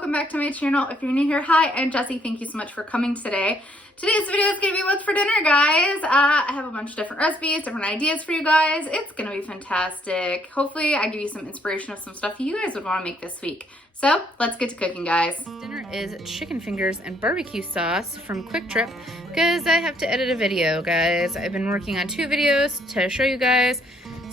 welcome back to my channel. If you're new here, hi, I'm Jessi. Thank you so much for coming today. Today's video is going to be what's for dinner, guys. I have a bunch of different recipes, different ideas for you guys. It's going to be fantastic. Hopefully I give you some inspiration of some stuff you guys would want to make this week. So let's get to cooking, guys. Dinner is chicken fingers and barbecue sauce from Quick Trip because I have to edit a video, guys. I've been working on 2 videos to show you guys,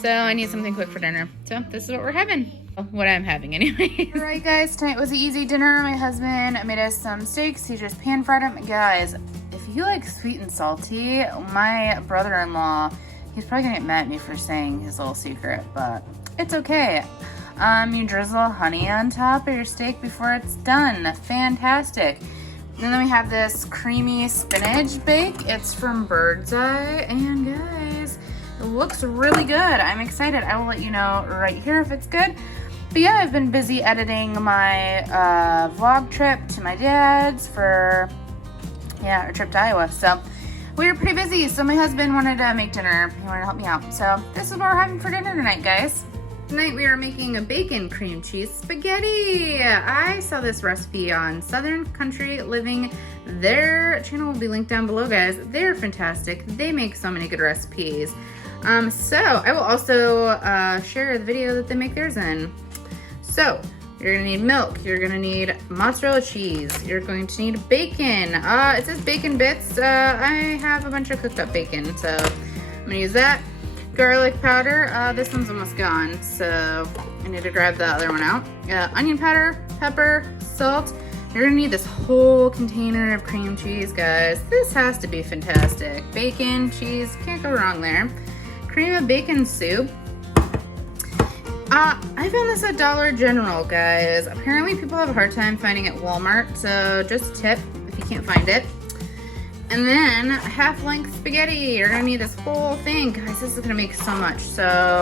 so I need something quick for dinner. So this is what we're having. What I'm having anyway. Alright guys, tonight was an easy dinner. My husband made us some steaks. He just pan fried them. Guys, if you like sweet and salty, my brother-in-law, he's probably gonna get mad at me for saying his little secret, but it's okay. You drizzle honey on top of your steak before it's done. Fantastic. And then we have this creamy spinach bake. It's from Bird's Eye, and guys, it looks really good. I'm excited. I will let you know right here if it's good. But yeah, I've been busy editing my vlog trip to my dad's for, our trip to Iowa. So we were pretty busy. So my husband wanted to make dinner. He wanted to help me out. So this is what we're having for dinner tonight, guys. Tonight we are making a bacon cream cheese spaghetti. I saw this recipe on Southern Country Living. Their channel will be linked down below, guys. They're fantastic. They make so many good recipes. So I will also share the video that they make theirs in. So you're gonna need milk, you're gonna need mozzarella cheese, you're going to need bacon. It says bacon bits. I have a bunch of cooked up bacon, so I'm gonna use that. Garlic powder, this one's almost gone, so I need to grab the other one out. Onion powder, pepper, salt. You're gonna need this whole container of cream cheese, guys. This has to be fantastic. Bacon, cheese, can't go wrong there. Cream of bacon soup. I found this at Dollar General, guys. Apparently people have a hard time finding it at Walmart, so just a tip if you can't find it. And then half-length spaghetti. You're gonna need this whole thing. Guys, this is gonna make so much, so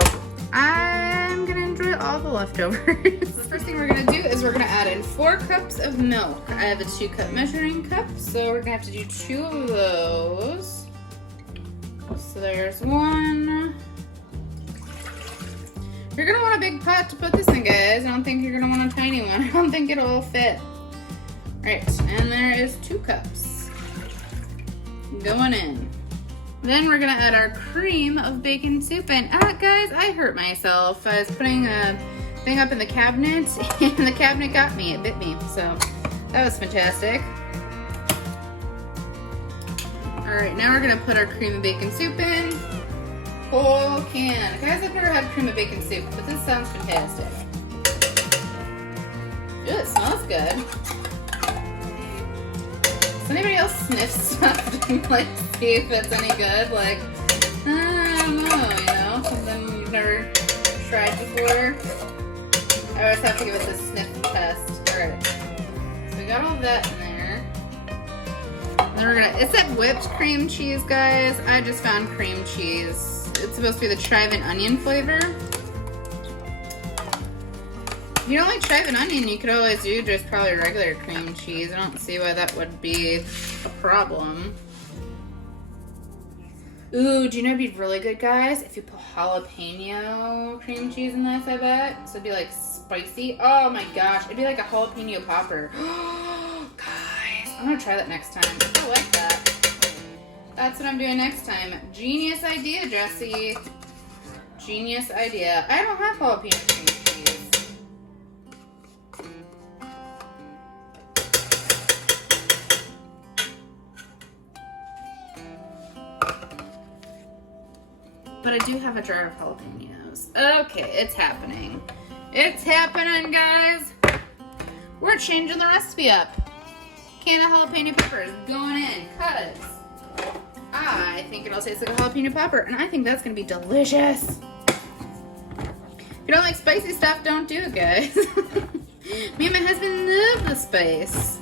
I'm gonna enjoy all the leftovers. The first thing we're gonna do is we're gonna add in 4 cups of milk. I have a 2-cup measuring cup, so we're gonna have to do 2 of those. So there's 1. You're gonna want a big pot to put this in, guys. I don't think you're gonna want a tiny one. I don't think it'll all fit. Right, and there is 2 cups going in. Then we're gonna add our cream of bacon soup in. Guys, I hurt myself. I was putting a thing up in the cabinet, and the cabinet got me. It bit me, so that was fantastic. All right, now we're gonna put our cream of bacon soup in. Whole can. Guys, I've never had cream of bacon soup, but this sounds fantastic. Ooh, it smells good. Does anybody else sniff stuff and like see if it's any good? Like, I don't know, something you've never tried before. I always have to give it the sniff test. Alright. So we got all that in there. And then we're gonna, it said whipped cream cheese, guys. I just found cream cheese. It's supposed to be the chive and onion flavor. If you don't like chive and onion, you could always do just probably regular cream cheese. I don't see why that would be a problem. Ooh, do you know it'd be really good, guys? If you put jalapeno cream cheese in this, I bet. So it'd be like spicy. Oh my gosh, it'd be like a jalapeno popper. Guys, I'm gonna try that next time. I like that. That's what I'm doing next time. Genius idea, Jessi. Genius idea. I don't have jalapeno cream cheese. But I do have a jar of jalapenos. Okay, it's happening. It's happening, guys. We're changing the recipe up. Can of jalapeno peppers going in. Cut. I think it'll taste like a jalapeno popper, and I think that's gonna be delicious. If you don't like spicy stuff, don't do it, guys. Me and my husband love the spice.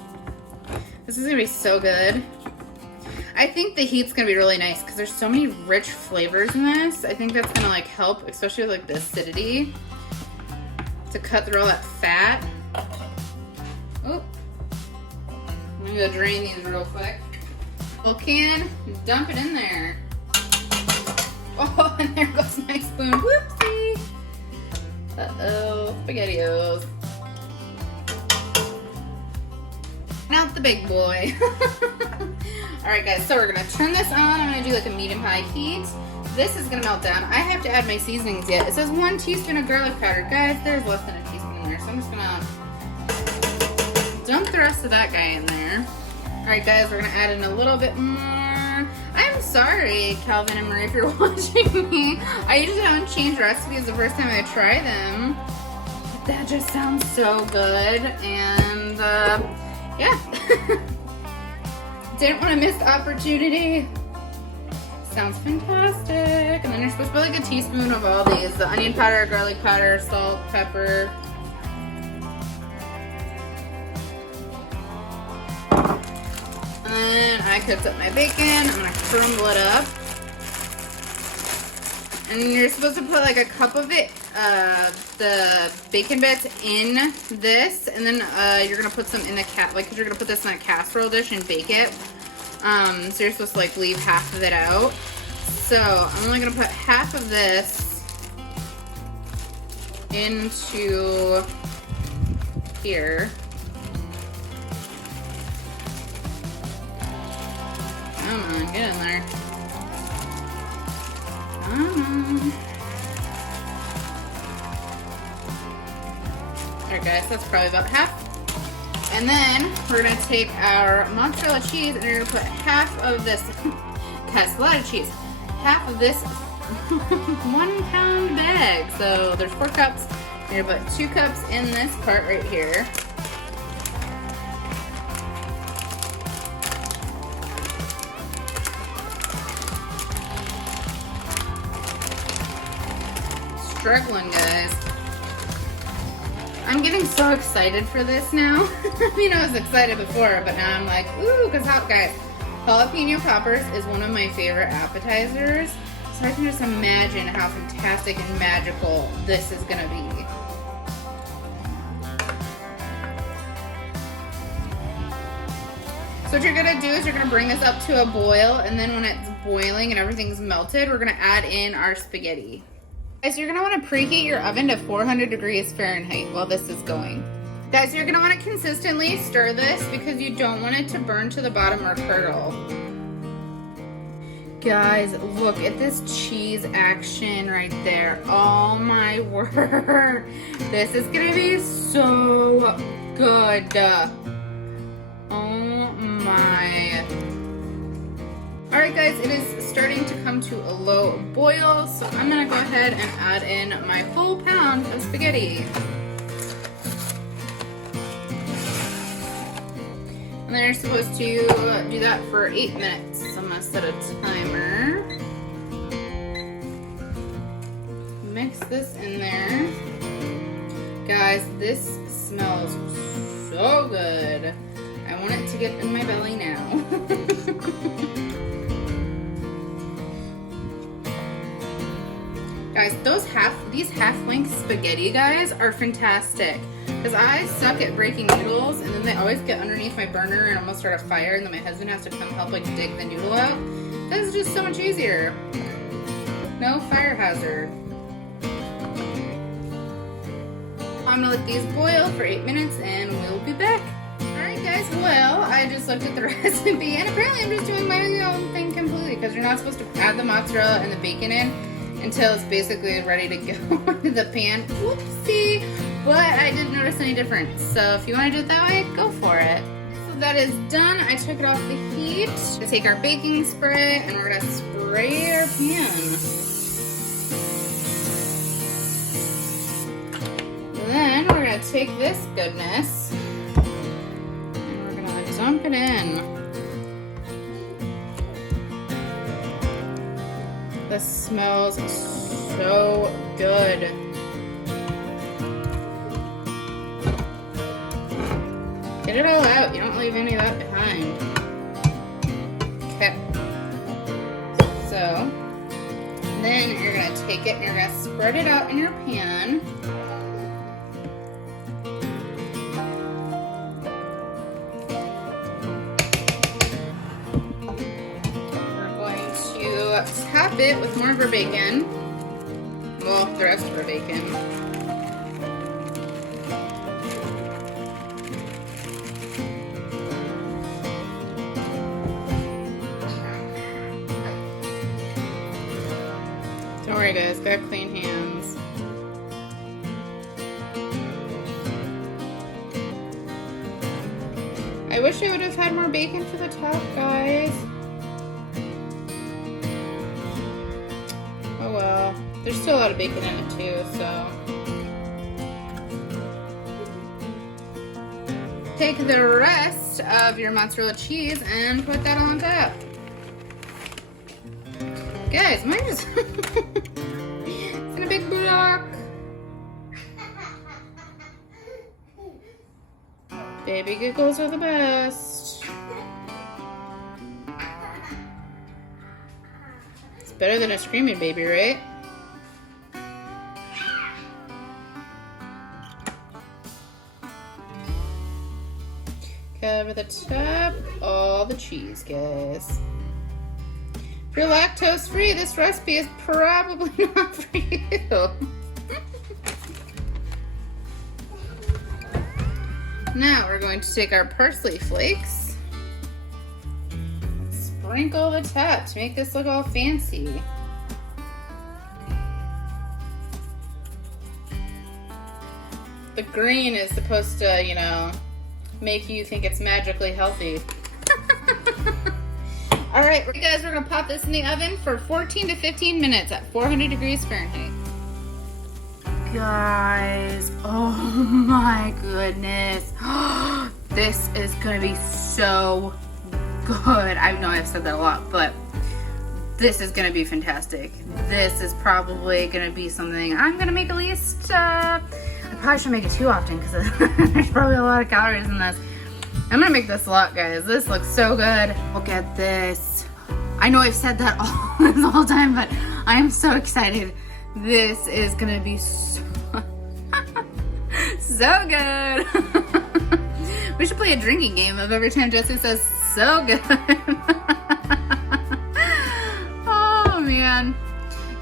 This is gonna be so good. I think the heat's gonna be really nice because there's so many rich flavors in this. I think that's gonna like help, especially with like the acidity, to cut through all that fat. Oh, I'm gonna drain these real quick. Full can, dump it in there. Oh, and there goes my spoon. Whoopsie. Uh-oh, SpaghettiOs. Out the big boy. Alright guys, so we're gonna turn this on. I'm gonna do like a medium-high heat. This is gonna melt down. I have to add my seasonings yet. It says 1 teaspoon of garlic powder. Guys, there's less than a teaspoon in there, so I'm just gonna dump the rest of that guy in there. Alright guys, we're gonna add in a little bit more. I'm sorry, Calvin and Marie, if you're watching me. I usually don't change recipes the first time I try them. But that just sounds so good, and yeah. Didn't want to miss the opportunity. Sounds fantastic. And then you're supposed to put like a teaspoon of all these. The onion powder, garlic powder, salt, pepper. And then I cooked up my bacon. I'm going to crumble it up. And you're supposed to put like a cup of it, the bacon bits in this, and then you're gonna put some in the cause you're gonna put this in a casserole dish and bake it. So you're supposed to like leave half of it out. So I'm only gonna put half of this into here. Come on, get in there. Alright guys, that's probably about half. And then we're gonna take our mozzarella cheese and we're gonna put half of this, guys, a lot of cheese, half of this 1 pound bag. So there's 4 cups. You're gonna put 2 cups in this part right here. Struggling, guys. I'm getting so excited for this now. I mean, I was excited before, but now I'm like, ooh, because guys, jalapeno poppers is one of my favorite appetizers. So I can just imagine how fantastic and magical this is gonna be. So what you're gonna do is you're gonna bring this up to a boil, and then when it's boiling and everything's melted, we're gonna add in our spaghetti. Guys, you're gonna wanna preheat your oven to 400 degrees Fahrenheit while this is going. Guys, you're gonna wanna consistently stir this because you don't want it to burn to the bottom or curdle. Guys, look at this cheese action right there. Oh my word. This is gonna be so good. Oh my. Alright guys, it is starting to come to a low boil, so I'm gonna go ahead and add in my full pound of spaghetti. And then you're supposed to do that for 8 minutes. So I'm gonna set a timer. Mix this in there. Guys, this smells so good. I want it to get in my belly now. Guys, these half-length spaghetti, guys, are fantastic. Because I suck at breaking noodles, and then they always get underneath my burner and almost start a fire, and then my husband has to come help like dig the noodle out. This is just so much easier. No fire hazard. I'm gonna let these boil for 8 minutes, and we'll be back. Alright guys, well, I just looked at the recipe, and apparently I'm just doing my own thing completely, because you're not supposed to add the mozzarella and the bacon in until it's basically ready to go into the pan. Whoopsie! But I didn't notice any difference. So if you want to do it that way, go for it. So that is done. I took it off the heat. I take our baking spray and we're gonna spray our pan. And then we're gonna take this goodness and we're gonna dump it in. This smells so good. Get it all out. You don't leave any of that behind. Okay. So, then you're going to take it and you're going to spread it out in your pan. Top it with more of our bacon. Well, the rest of our bacon. worry guys, got clean hands. I wish I would have had more bacon for the top, guys. Oh well. There's still a lot of bacon in it too, so. Take the rest of your mozzarella cheese and put that on top. Guys, mine is it's in a big block. Baby giggles are the best. It's better than a screaming baby, right? Cover the top, all the cheese, guys. If you're lactose free, this recipe is probably not for you. Now we're going to take our parsley flakes, sprinkle the top to make this look all fancy. The green is supposed to, you know, make you think it's magically healthy. All right, guys, we're gonna pop this in the oven for 14 to 15 minutes at 400 degrees Fahrenheit. Guys, oh my goodness. This is gonna be so good. I know I've said that a lot, but this is gonna be fantastic. This is probably gonna be something I'm gonna make at least, I probably shouldn't make it too often because there's probably a lot of calories in this. I'm gonna make this a lot, guys. This looks so good. Look at this. I know I've said that this whole time, but I am so excited. This is gonna be so, so good. We should play a drinking game of every time Jessi says so good. Oh man.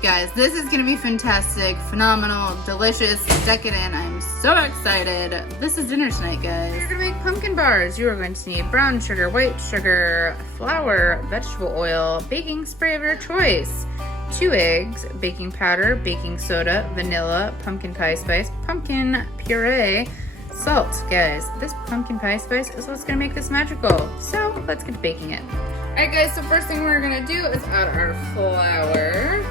Guys, this is gonna be fantastic, phenomenal, delicious, decadent. I'm so excited. This is dinner tonight, guys. We're gonna make pumpkin bars. You are going to need brown sugar, white sugar, flour, vegetable oil, baking spray of your choice, 2 eggs, baking powder, baking soda, vanilla, pumpkin pie spice, pumpkin puree, salt. Guys, this pumpkin pie spice is what's gonna make this magical. So let's get baking it. All right, guys, so first thing we're gonna do is add our flour.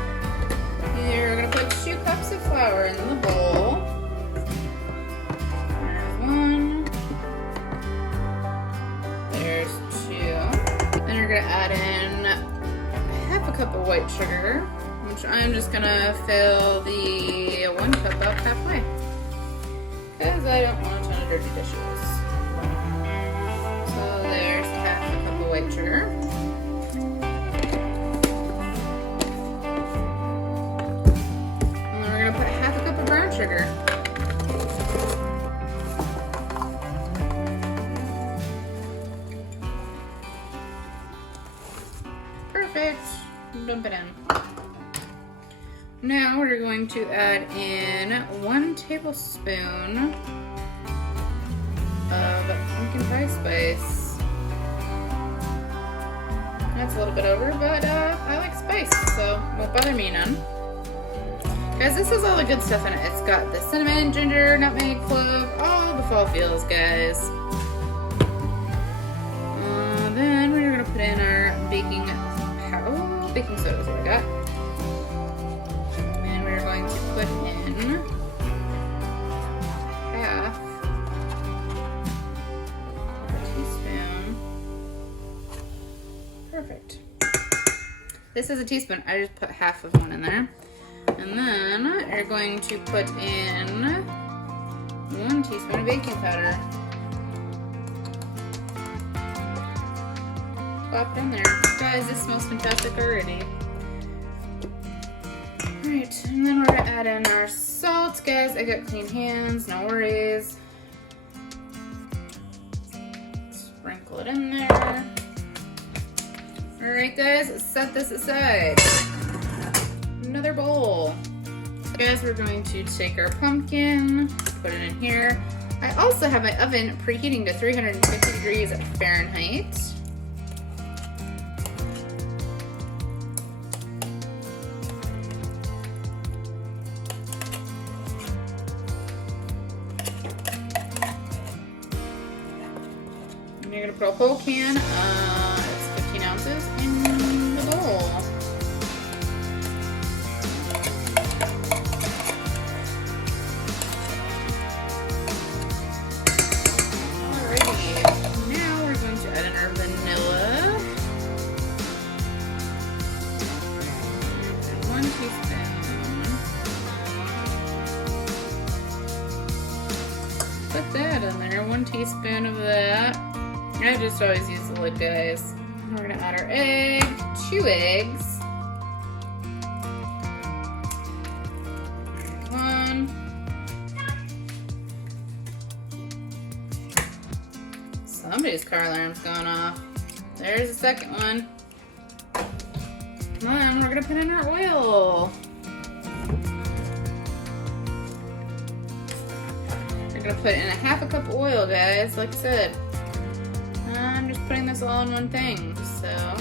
Here, we're gonna put 2 cups of flour in the bowl. There's 1. There's 2. Then you're gonna add in half a cup of white sugar, which I'm just gonna fill the 1 cup up halfway, because I don't want a ton of dirty dishes. So there's half a cup of white sugar. Put half a cup of brown sugar. Perfect. Dump it in. Now we're going to add in 1 tablespoon of pumpkin pie spice. That's a little bit over, but I like spice, so won't bother me none. Guys, this has all the good stuff in it. It's got the cinnamon, ginger, nutmeg, clove, all the fall feels, guys. Then we're gonna put in our baking powder. Baking soda is what I got. And we're going to put in half a teaspoon. Perfect. This is a teaspoon. I just put half of one in there. And then you're going to put in 1 teaspoon of baking powder. Pop it in there. Guys, this smells fantastic already. Alright, and then we're gonna add in our salt. Guys, I got clean hands, no worries. Sprinkle it in there. Alright guys, set this aside. Another bowl. Guys, we're going to take our pumpkin, put it in here. I also have my oven preheating to 350 degrees Fahrenheit. put a whole can, it's 15 ounces, in the bowl. Alrighty, now we're going to add in our vanilla. 1 teaspoon. Put that in there, 1 teaspoon of that. I just always use the lid, guys. We're gonna add our egg, 2 eggs. 1. Somebody's car alarm's going off. There's the second one. Come on, we're gonna put in our oil. We're gonna put in a 1/2 cup of oil, guys, like I said. I'm just putting this all in one thing, so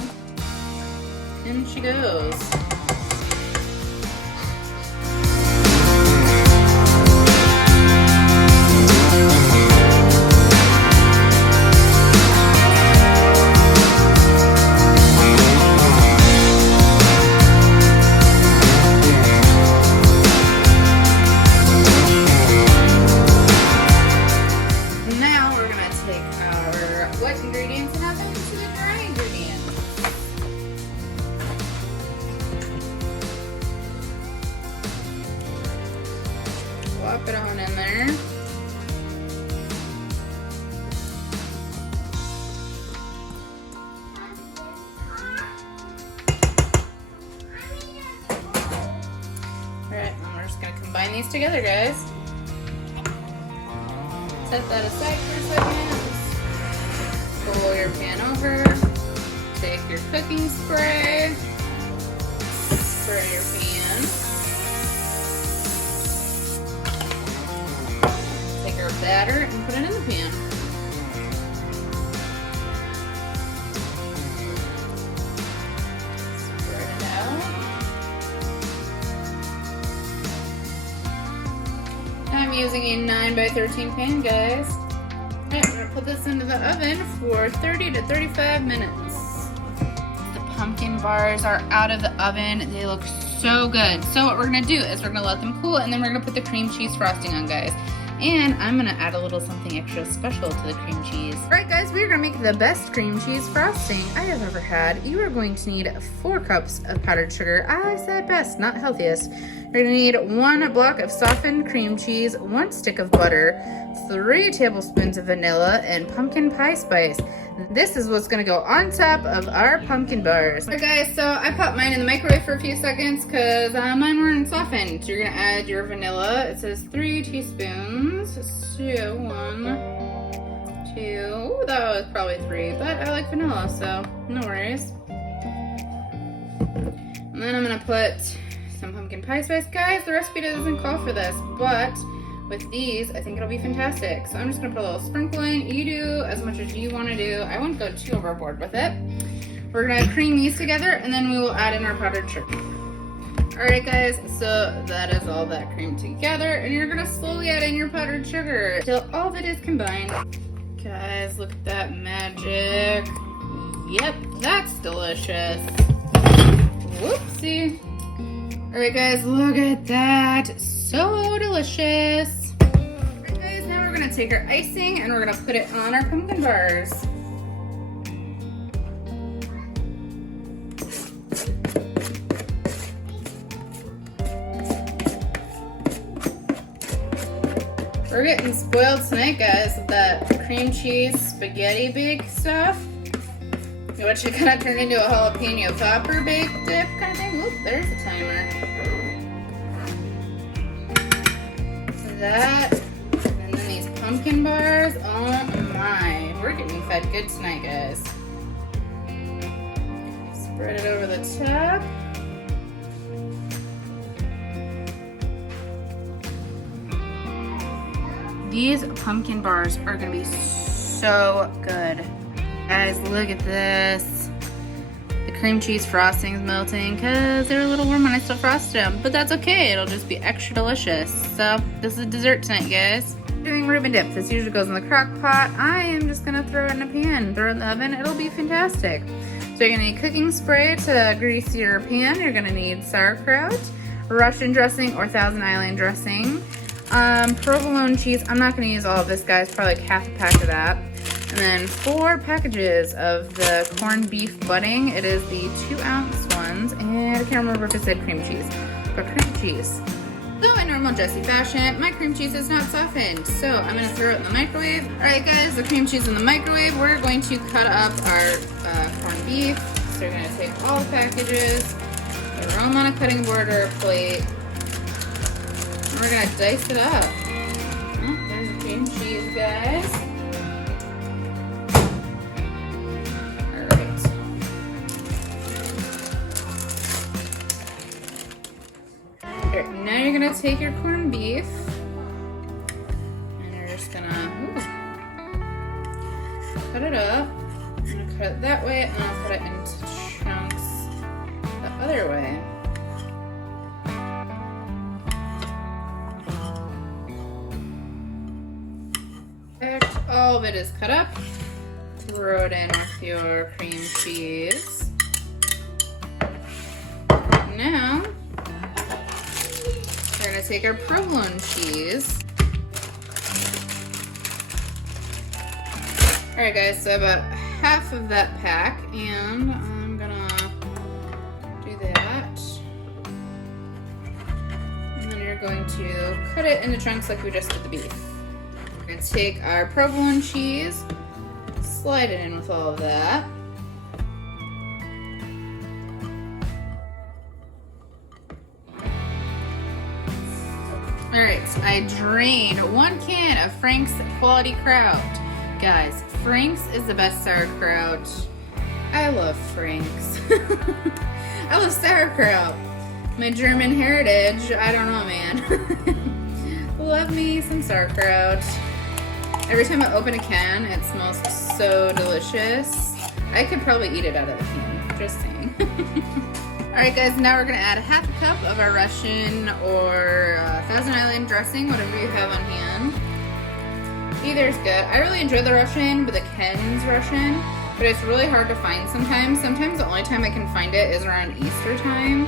in she goes. Ingredients and add them to the dry ingredients. Plop it on in there. Alright, and we're just going to combine these together, guys. Set that aside for a second. Pull your pan over, take your cooking spray, spray your pan, take our batter and put it in the pan. Spread it out. I'm using a 9 by 13 pan, guys. Alright, we're gonna put this into the oven for 30 to 35 minutes. The pumpkin bars are out of the oven. They look so good. So what we're gonna do is we're gonna let them cool and then we're gonna put the cream cheese frosting on, guys. And I'm gonna add a little something extra special to the cream cheese. Alright guys, we're gonna make the best cream cheese frosting I have ever had. You are going to need 4 cups of powdered sugar. I said best, not healthiest. You're gonna need 1 block of softened cream cheese, 1 stick of butter, 3 tablespoons of vanilla, and pumpkin pie spice. This is what's gonna go on top of our pumpkin bars. Alright guys, so I popped mine in the microwave for a few seconds because mine weren't softened. So you're gonna add your vanilla. It says 3 teaspoons. So 1, 2, ooh, that was probably 3, but I like vanilla, so no worries. And then I'm gonna put some pumpkin pie spice. Guys, the recipe doesn't call for this, but with these, I think it'll be fantastic. So I'm just gonna put a little sprinkle in. You do as much as you wanna do. I wouldn't go too overboard with it. We're gonna cream these together and then we will add in our powdered sugar. All right guys, so that is all that cream together and you're gonna slowly add in your powdered sugar until all of it is combined. Guys, look at that magic. Yep, that's delicious. Whoopsie. All right guys, look at that. So delicious. Alright guys, now we're gonna take our icing and we're gonna put it on our pumpkin bars. We're getting spoiled tonight, guys, with that cream cheese spaghetti bake stuff. Which it kind of turned into a jalapeno popper bake dip kind of thing. Oop, there's the timer. That, and then these pumpkin bars, oh my, we're getting fed good tonight, guys. Spread it over the top. These pumpkin bars are gonna be so good. Guys, look at this. The cream cheese frosting's melting because they're a little warm when I still frosted them, but that's okay. It'll just be extra delicious. So this is dessert tonight, guys. Doing Reuben dips. This usually goes in the crock pot. I am just gonna throw it in a pan, throw it in the oven. It'll be fantastic. So you're gonna need cooking spray to grease your pan. You're gonna need sauerkraut, Russian dressing or Thousand Island dressing, provolone cheese. I'm not gonna use all of this, guys, probably like half a pack of that. And then 4 packages of the corned beef budding. It is the 2-ounce ones, and I can't remember if it said cream cheese, but cream cheese. So in normal Jessi fashion, my cream cheese is not softened, so I'm gonna throw it in the microwave. All right, guys, the cream cheese in the microwave. We're going to cut up our corned beef. So we're gonna take all the packages, throw them on a cutting board or a plate, and we're gonna dice it up. Oh, there's the cream cheese, guys. Now you're gonna take your corned beef and you're just gonna cut it up. I'm gonna cut it that way and I'll cut it into chunks the other way. Perfect. All of it is cut up. Throw it in with your cream cheese. Now we're gonna take our provolone cheese. All right, guys, so about half of that pack, and I'm gonna do that. And then you're going to cut it into chunks like we just did the beef. We're gonna take our provolone cheese, slide it in with all of that. All right, I drained 1 can of Frank's Quality Kraut. Guys, Frank's is the best sauerkraut. I love Frank's. I love sauerkraut. My German heritage, I don't know, man. Love me some sauerkraut. Every time I open a can, it smells so delicious. I could probably eat it out of the can, just saying. Alright, guys, now we're going to add 1/2 cup of our Russian or Thousand Island dressing, whatever you have on hand. Either is good. I really enjoy the Russian, but the Ken's Russian, but it's really hard to find sometimes. Sometimes the only time I can find it is around Easter time.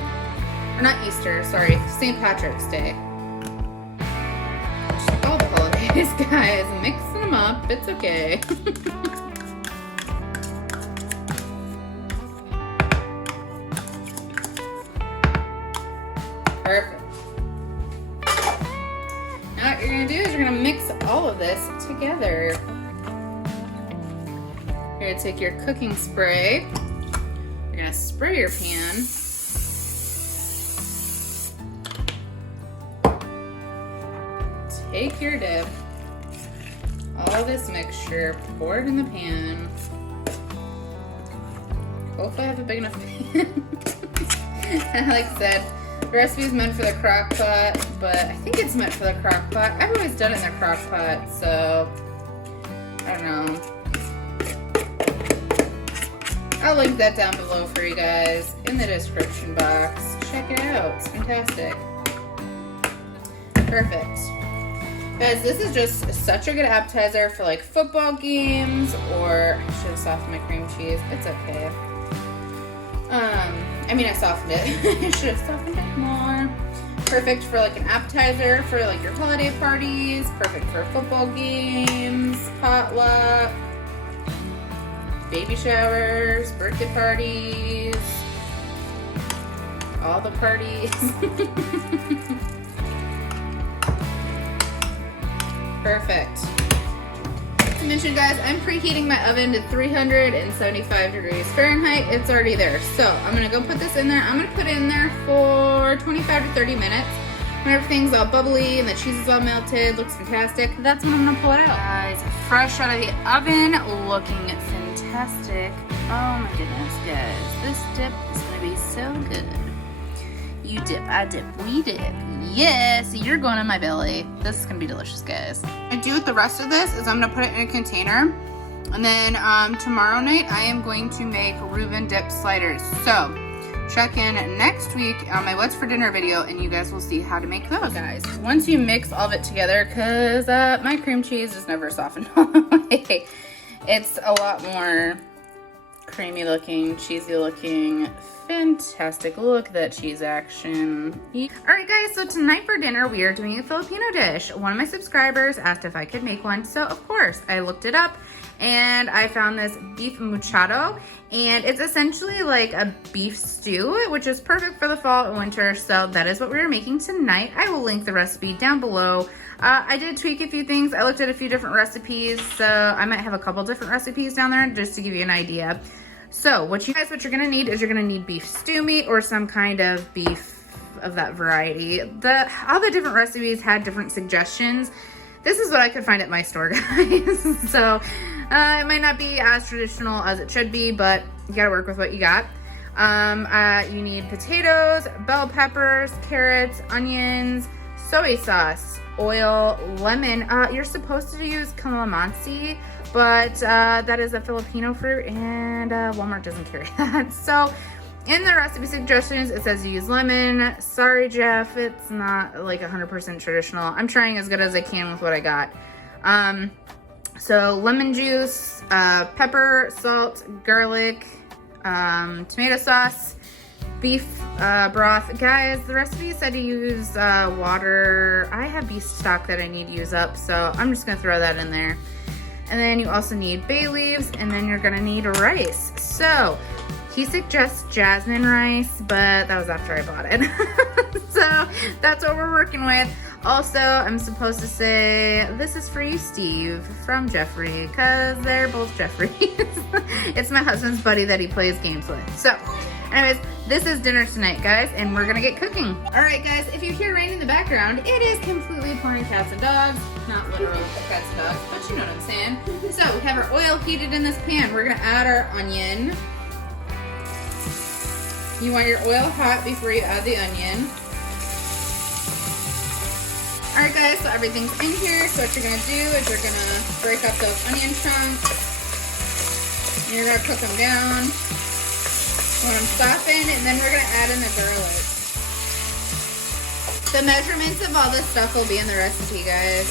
Or not Easter, sorry, St. Patrick's Day. All the holidays, guys. Mixing them up, it's okay. Perfect. Now what you're gonna do is you're gonna mix all of this together. You're gonna take your cooking spray. You're gonna spray your pan. Take your dip. All this mixture, pour it in the pan. Hopefully I have a big enough pan. Like I said, the recipe is meant for the crock pot, but I think it's meant for the crock pot. I've always done it in the crock pot, so I don't know. I'll link that down below for you guys in the description box. Check it out, it's fantastic. Perfect. Guys, this is just such a good appetizer for like football games, or I should have softened my cream cheese. It's okay. I mean, I softened it. I should have softened it more. Perfect for like an appetizer for like your holiday parties. Perfect for football games, potluck, baby showers, birthday parties, all the parties. Perfect. To mention, guys, I'm preheating my oven to 375 degrees Fahrenheit. It's already there. So I'm gonna go put this in there. I'm gonna put it in there for 25 to 30 minutes. When everything's all bubbly and the cheese is all melted, looks fantastic, that's when I'm gonna pull it out. Guys, fresh out of the oven, looking fantastic. Oh my goodness, guys. This dip is gonna be so good. You dip, I dip, we dip. Yes, you're going in my belly. This is gonna be delicious, guys. What I do with the rest of this is I'm gonna put it in a container, and then tomorrow night I am going to make Reuben dip sliders. So check in next week on my What's for Dinner video, and you guys will see how to make those. Guys, once you mix all of it together, because my cream cheese is never softened all the way, it's a lot more creamy looking, cheesy looking. Fantastic. Look at that cheese action. Alright guys, so tonight for dinner we are doing a Filipino dish. One of my subscribers asked if I could make one, so of course I looked it up and I found this beef mechado, and it's essentially like a beef stew, which is perfect for the fall and winter, so that is what we're making tonight. I will link the recipe down below. I did tweak a few things. I looked at a few different recipes, so I might have a couple different recipes down there just to give you an idea. So what you're gonna need is you're gonna need beef stew meat or some kind of beef of that variety. All the different recipes had different suggestions. This is what I could find at my store, guys. So it might not be as traditional as it should be, but you gotta work with what you got. You need potatoes, bell peppers, carrots, onions, soy sauce, oil, lemon. You're supposed to use calamansi, but that is a Filipino fruit, and Walmart doesn't carry that. So in the recipe suggestions, it says use lemon. Sorry, Jeff, it's not like 100% traditional. I'm trying as good as I can with what I got. So lemon juice, pepper, salt, garlic, tomato sauce, beef broth. Guys, the recipe said to use water. I have beef stock that I need to use up, so I'm just gonna throw that in there. And then you also need bay leaves, and then you're gonna need rice. So he suggests jasmine rice, but that was after I bought it. So that's what we're working with. Also, I'm supposed to say, this is for you, Steve, from Jeffrey, because they're both Jeffreys. It's my husband's buddy that he plays games with. So anyways, this is dinner tonight, guys, and we're gonna get cooking. All right, guys, if you hear rain in the background, it is completely pouring cats and dogs. Not literally cats and dogs, but you know what I'm saying. So we have our oil heated in this pan. We're gonna add our onion. You want your oil hot before you add the onion. All right, guys, so everything's in here. So what you're gonna do is you're gonna break up those onion chunks. And you're gonna cook them down. Let them soften, and then we're gonna add in the garlic. The measurements of all this stuff will be in the recipe, guys.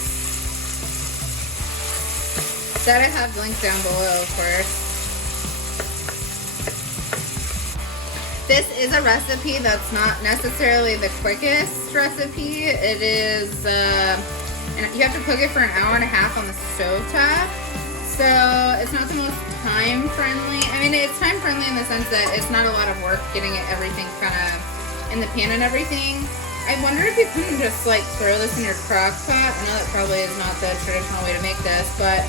That I have linked down below, of course. This is a recipe that's not necessarily the quickest recipe. It is, and you have to cook it for an hour and a half on the stovetop. So it's not the most time friendly. I mean, it's time friendly in the sense that it's not a lot of work getting everything kind of in the pan and everything. I wonder if you couldn't just like throw this in your crock pot. I know that probably is not the traditional way to make this, but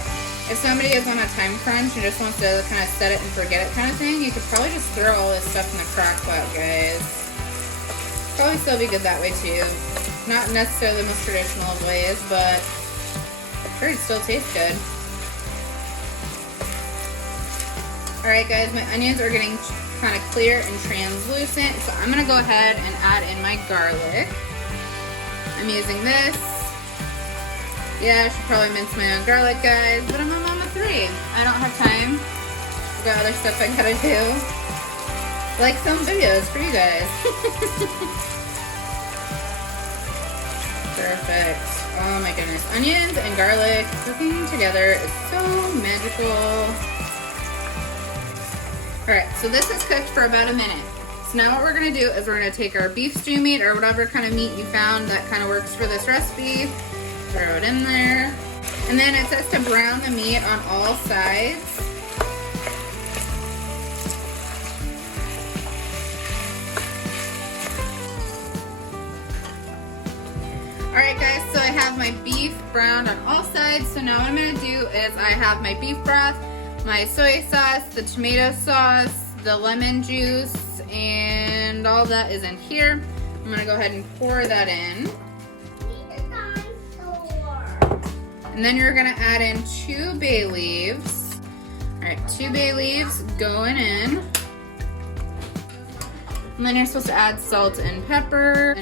if somebody is on a time crunch and just wants to kind of set it and forget it kind of thing, you could probably just throw all this stuff in the crock pot, guys. Probably still be good that way too. Not necessarily the most traditional of ways, but I'm sure it still tastes good. Alright guys, my onions are getting kind of clear and translucent, so I'm going to go ahead and add in my garlic. I'm using this. Yeah, I should probably mince my own garlic, guys, but I'm a mama 3. I don't have time. I've got other stuff I gotta do. Like film videos for you guys. Perfect. Oh my goodness. Onions and garlic cooking together is so magical. Alright, so this is cooked for about a minute. So now what we're going to do is we're going to take our beef stew meat or whatever kind of meat you found that kind of works for this recipe. Throw it in there. And then it says to brown the meat on all sides. Alright guys, so I have my beef browned on all sides. So now what I'm going to do is I have my beef broth, my soy sauce, the tomato sauce, the lemon juice, and all that is in here. I'm going to go ahead and pour that in. And then you're going to add in 2 bay leaves. Alright, 2 bay leaves going in. And then you're supposed to add salt and pepper.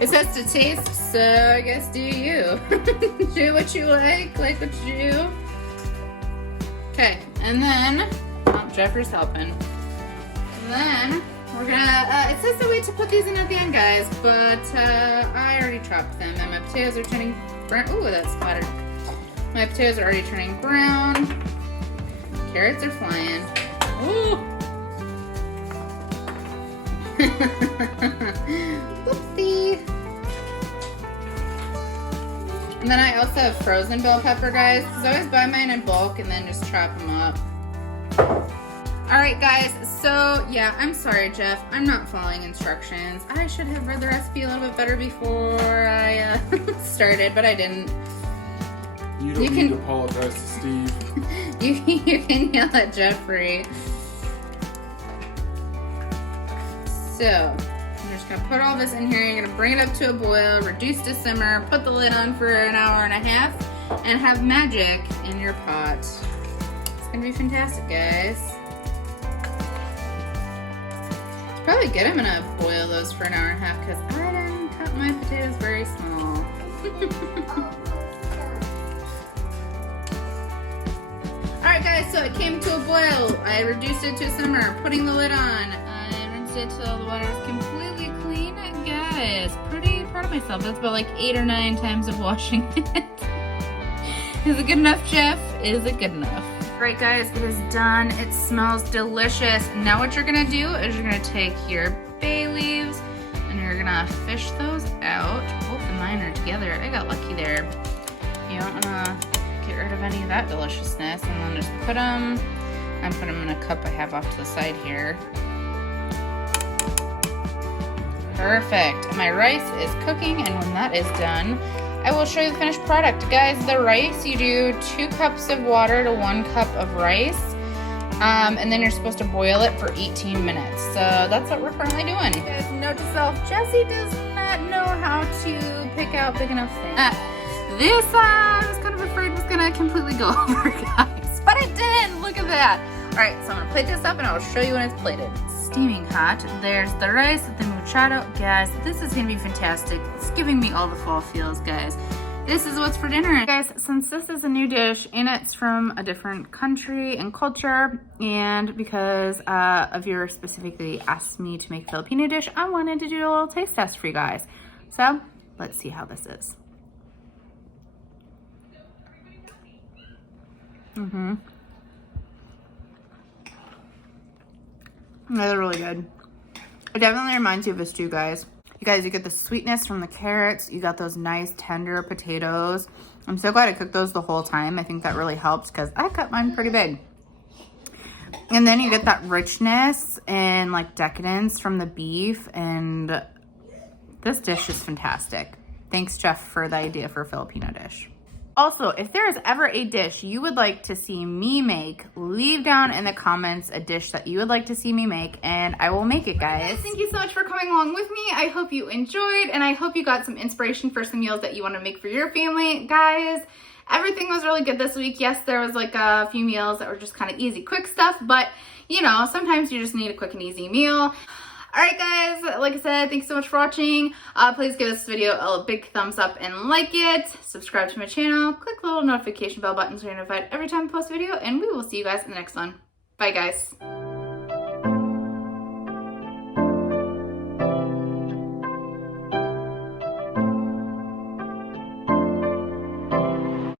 It says to taste, so I guess do you. Do what you like what you do. Okay, and And then, oh, Jeffrey's helping. And then we're gonna, it says the way to put these in at the end, guys, but I already chopped them and my potatoes are turning brown. Ooh, that's splattered. My potatoes are already turning brown. Carrots are flying. Ooh. Whoopsie. And then I also have frozen bell pepper, guys, because I always buy mine in bulk and then just chop them up. Alright guys, so yeah, I'm sorry Jeff, I'm not following instructions. I should have read the recipe a little bit better before I started, but I didn't. You don't need to apologize to Steve. You can yell at Jeffrey. So, I'm just gonna put all this in here. You're gonna bring it up to a boil, reduce to simmer, put the lid on for an hour and a half, and have magic in your pot. It's gonna be fantastic, guys. Probably good I'm gonna boil those for an hour and a half because I didn't cut my potatoes very small. Alright guys, so it came to a boil. I reduced it to a simmer, putting the lid on. I rinsed it till the water is completely clean. Guys, pretty proud of myself. That's about like 8 or 9 times of washing it. Is it good enough, Jeff? Is it good enough? Right guys, it is done. It smells delicious. Now what you're gonna do is you're gonna take your bay leaves and you're gonna fish those out. Both of mine are together. I got lucky there. You don't wanna get rid of any of that deliciousness, and then just put them, I'm putting them in a cup I have off to the side here. Perfect. My rice is cooking, and when that is done, I will show you the finished product. Guys, the rice, you do 2 cups of water to 1 cup of rice, and then you're supposed to boil it for 18 minutes. So that's what we're currently doing. You guys, note to self, Jessi does not know how to pick out big enough things. This, I was kind of afraid was gonna completely go over, guys, but it didn't. Look at that. All right, so I'm gonna plate this up and I'll show you when it's plated. Steaming hot. There's the rice, the Mechado. Guys, this is gonna be fantastic. It's giving me all the fall feels, guys. This is what's for dinner. Guys, since this is a new dish and it's from a different country and culture, and because a viewer specifically asked me to make a Filipino dish, I wanted to do a little taste test for you guys. So let's see how this is. That's really good. It definitely reminds you of a stew, guys. You guys, you get the sweetness from the carrots. You got those nice tender potatoes. I'm so glad I cooked those the whole time. I think that really helps because I cut mine pretty big. And then you get that richness and like decadence from the beef, and this dish is fantastic. Thanks, Jeff, for the idea for a Filipino dish. Also, if there is ever a dish you would like to see me make, leave down in the comments a dish that you would like to see me make, and I will make it, guys. Thank you so much for coming along with me. I hope you enjoyed, and I hope you got some inspiration for some meals that you want to make for your family. Guys, everything was really good this week. Yes, there was like a few meals that were just kind of easy, quick stuff, but you know, sometimes you just need a quick and easy meal. Alright guys, like I said, thanks so much for watching. Please give this video a big thumbs up and like it. Subscribe to my channel. Click the little notification bell button so you're notified every time I post a video. And we will see you guys in the next one. Bye guys.